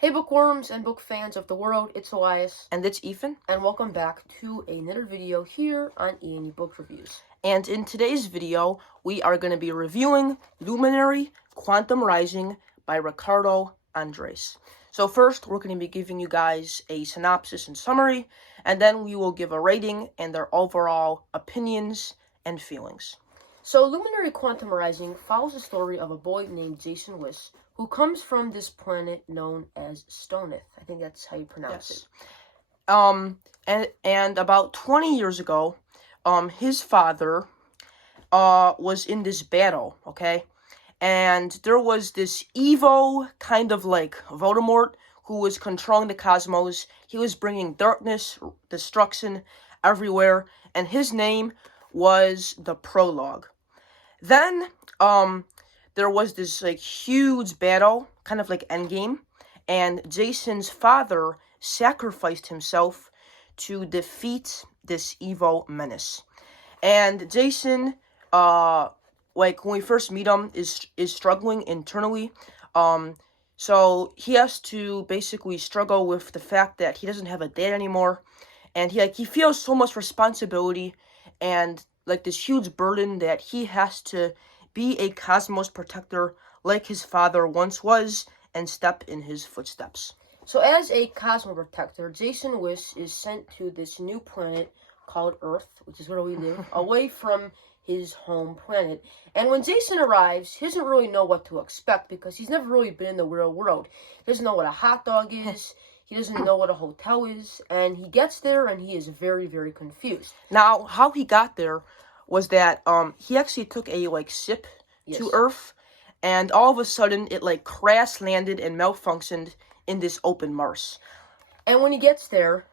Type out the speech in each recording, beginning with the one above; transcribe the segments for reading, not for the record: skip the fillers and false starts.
Hey bookworms and book fans of the world, it's Elias. And it's Ethan. And welcome back to another video here on E&E Book Reviews. And in today's video, we are going to be reviewing Luminary, Quantum Rising by Ricardo Andres. So first, we're going to be giving you guys a synopsis and summary, and then we will give a rating and their overall opinions and feelings. So Luminary Quantum Rising follows the story of a boy named Jason Wiss, who comes from this planet known as Stoneth. I think that's how you pronounce it. And about 20 years ago, his father was in this battle, okay? And there was this evil kind of like Voldemort who was controlling the cosmos. He was bringing darkness, destruction everywhere, and his name was the Prologue. Then, there was this like huge battle, kind of like Endgame, and Jason's father sacrificed himself to defeat this evil menace. And Jason, like when we first meet him, is struggling internally. So he has to basically struggle with the fact that he doesn't have a dad anymore, and he feels so much responsibility and like this huge burden that he has to be a cosmos protector like his father once was and step in his footsteps. So as a cosmos protector, Jason Wiss is sent to this new planet called Earth, which is where we live, away from his home planet. And when Jason arrives, he doesn't really know what to expect because he's never really been in the real world. He doesn't know what a hot dog is. He doesn't know what a hotel is. And he gets there and he is very, very confused. Now, how he got there was that he actually took a like ship to Earth, and all of a sudden it like crash landed and malfunctioned in this open Mars. And when he gets there,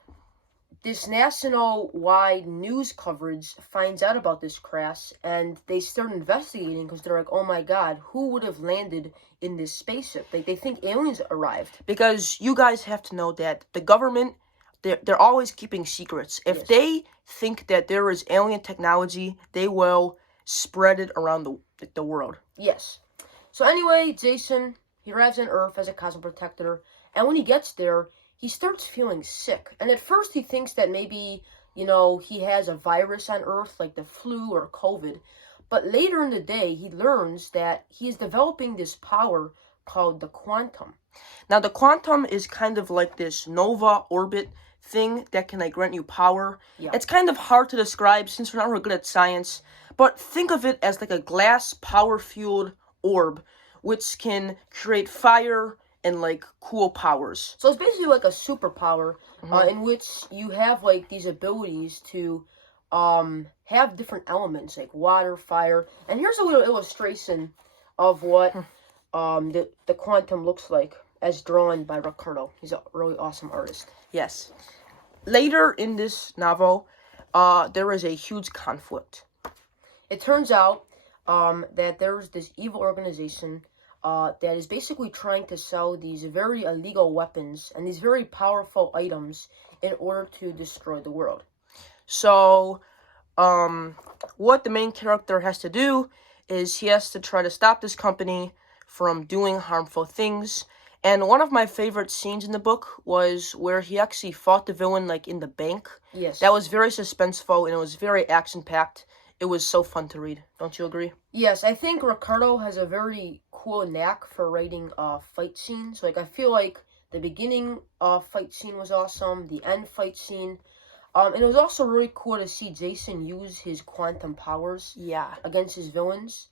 this national-wide news coverage finds out about this crash, and they start investigating because they're like, oh my god, who would have landed in this spaceship? They think aliens arrived. Because you guys have to know that the government, they're always keeping secrets. If they think that there is alien technology, they will spread it around the world. Yes. So anyway, Jason, he arrives on Earth as a cosmic protector, and when he gets there, he starts feeling sick. And at first he thinks that maybe, he has a virus on Earth, like the flu or COVID. But later in the day, he learns that he is developing this power called the quantum. Now, the quantum is kind of like this nova orbit thing that can like grant you power. Yeah. It's kind of hard to describe since we're not real good at science, but think of it as like a glass power-fueled orb which can create fire and like cool powers. So it's basically like a superpower in which you have like these abilities to have different elements like water, fire. And here's a little illustration of what the quantum looks like as drawn by Ricardo. He's a really awesome artist. Yes. Later in this novel, there is a huge conflict. It turns out that there's this evil organization that is basically trying to sell these very illegal weapons and these very powerful items in order to destroy the world. So, what the main character has to do is he has to try to stop this company from doing harmful things. And one of my favorite scenes in the book was where he actually fought the villain, like, in the bank. Yes. That was very suspenseful, and it was very action-packed. It was so fun to read. Don't you agree? Yes, I think Ricardo has a very cool knack for writing fight scenes. Like, I feel like the beginning fight scene was awesome, the end fight scene. And it was also really cool to see Jason use his quantum powers against his villains.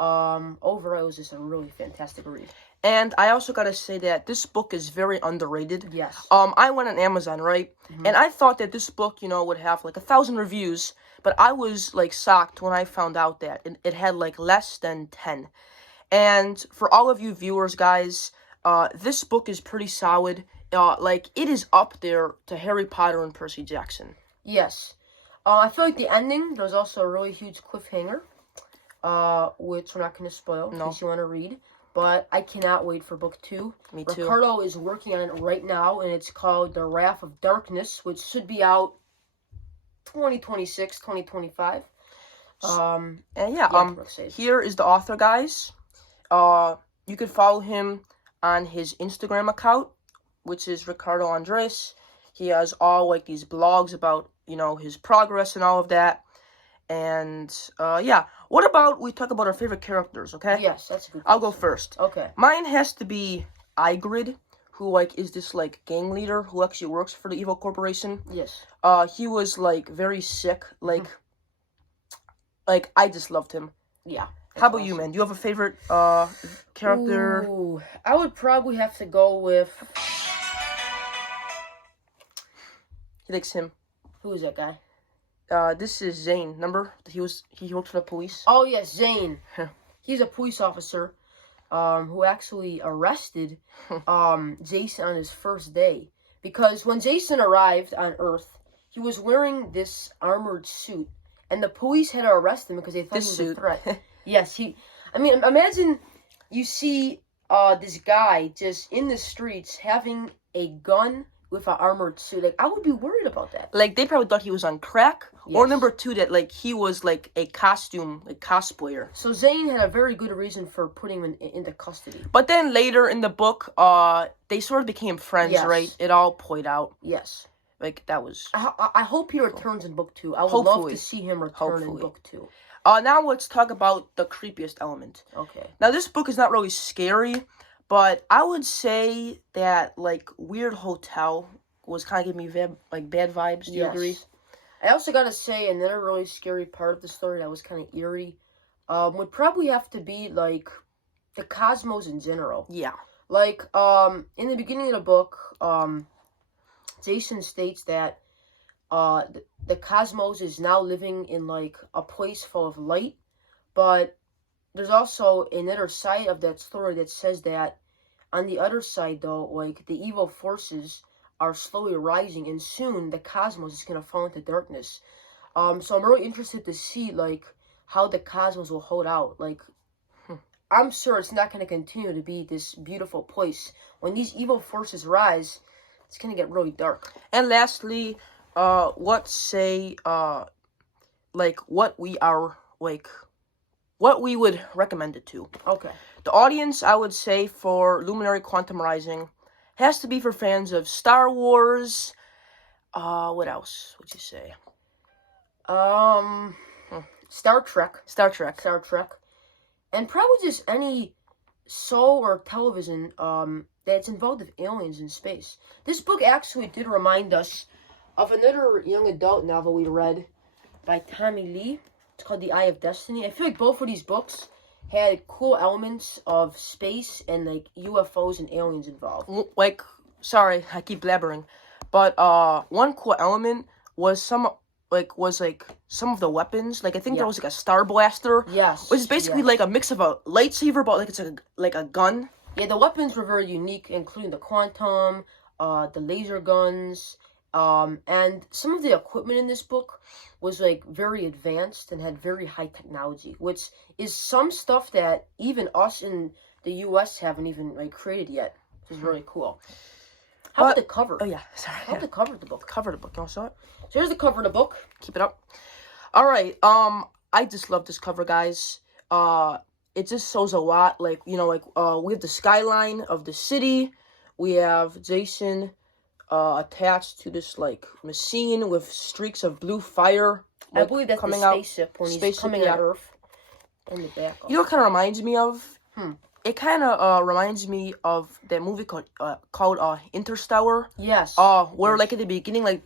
Overall, it was just a really fantastic read. And I also gotta say that this book is very underrated. Yes. I went on Amazon, right? And I thought that this book, would have like 1,000 reviews, but I was like shocked when I found out that it had like less than 10. And for all of you viewers, guys, this book is pretty solid. Like, it is up there to Harry Potter and Percy Jackson. Yes. I feel like the ending, there was also a really huge cliffhanger, which we're not going to spoil in case you want to read. But I cannot wait for book 2. Me too. Ricardo is working on it right now, and it's called The Wrath of Darkness, which should be out 2026, 2025. Here is the author, guys. You could follow him on his Instagram account which is Ricardo Andres. He has all like these blogs about, you know, his progress and all of that. And yeah, what about we talk about our favorite characters, okay? Yes, that's a good I'll go question. first. Okay. Mine has to be Igrid, who like is this like gang leader who actually works for the evil corporation. Yes. He was like very sick, like I just loved him. Yeah. How about you, man? Do you have a favorite character? Ooh, I would probably have to go with. He likes him. Who is that guy? This is Zane. Remember, he worked for the police. Oh yes, Zane. He's a police officer, who actually arrested, Jason on his first day, because when Jason arrived on Earth, he was wearing this armored suit, and the police had to arrest him because they thought he was a threat. Yes, I mean, imagine you see this guy just in the streets having a gun with an armored suit. Like, I would be worried about that. Like, they probably thought he was on crack. Yes. Or number two, that, like, he was, like, a costume, like, cosplayer. So Zane had a very good reason for putting him into custody. But then later in the book, they sort of became friends, Yes. right? It all played out. Yes. Like, that was... I hope he returns in book 2. I would love to see him return in book 2. Now let's talk about the creepiest element. Okay. Now, this book is not really scary, but I would say that, like, Weird Hotel was kind of giving me, bad vibes. Do you agree? I also gotta say, another really scary part of the story that was kind of eerie, would probably have to be, like, the cosmos in general. Yeah. Like, in the beginning of the book, Jason states that, the cosmos is now living in, like, a place full of light, but there's also another side of that story that says that on the other side, though, like, the evil forces are slowly rising, and soon the cosmos is going to fall into darkness. So I'm really interested to see, like, how the cosmos will hold out. Like, I'm sure it's not going to continue to be this beautiful place. When these evil forces rise, it's going to get really dark. And lastly, let's say, like, what we would recommend it to. Okay. The audience, I would say, for Luminary Quantum Rising has to be for fans of Star Wars. What else would you say? Star Trek. Star Trek. Star Trek. And probably just any show or television that's involved with aliens in space. This book actually did remind us of another young adult novel we read by Tommy Lee. It's called The Eye of Destiny. I feel like both of these books had cool elements of space and, like, UFOs and aliens involved. Like, sorry, I keep blabbering, but one cool element was some of the weapons. Like, I think there was like a Star Blaster. Yes. Which is basically like a mix of a lightsaber, but like it's like a gun. Yeah, the weapons were very unique, including the quantum, the laser guns, and some of the equipment in this book was, like, very advanced and had very high technology, which is some stuff that even us in the U.S. haven't even, like, created yet, which is really cool. How about the cover? Oh, yeah, sorry. How about the cover of the book? Cover of the book, you want to show it? So here's the cover of the book. Keep it up. All right, I just love this cover, guys. It just shows a lot, like, you know, like, we have the skyline of the city. We have Jason attached to this, like, machine with streaks of blue fire. Like, I believe that's coming the spaceship when he's coming yeah. on Earth. In the back. You know what kind of reminds me of? It kind of reminds me of that movie called Interstellar. Yes. Where, like, at the beginning, like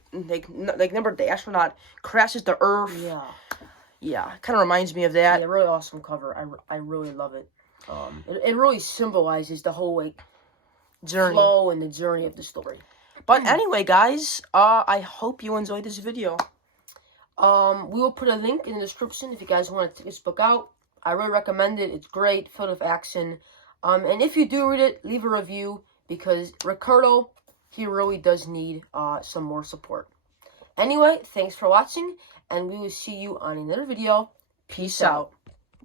remember the astronaut crashes to Earth. Yeah. Yeah, kind of reminds me of that. Yeah, really awesome cover. I really love it. It really symbolizes the whole, like, Journey. flow and the journey of the story. But anyway, guys, I hope you enjoyed this video. We will put a link in the description if you guys want to check this book out. I really recommend it. It's great, filled with action. And if you do read it, leave a review, because Ricardo, he really does need some more support. Anyway, thanks for watching, and we will see you on another video. Peace out.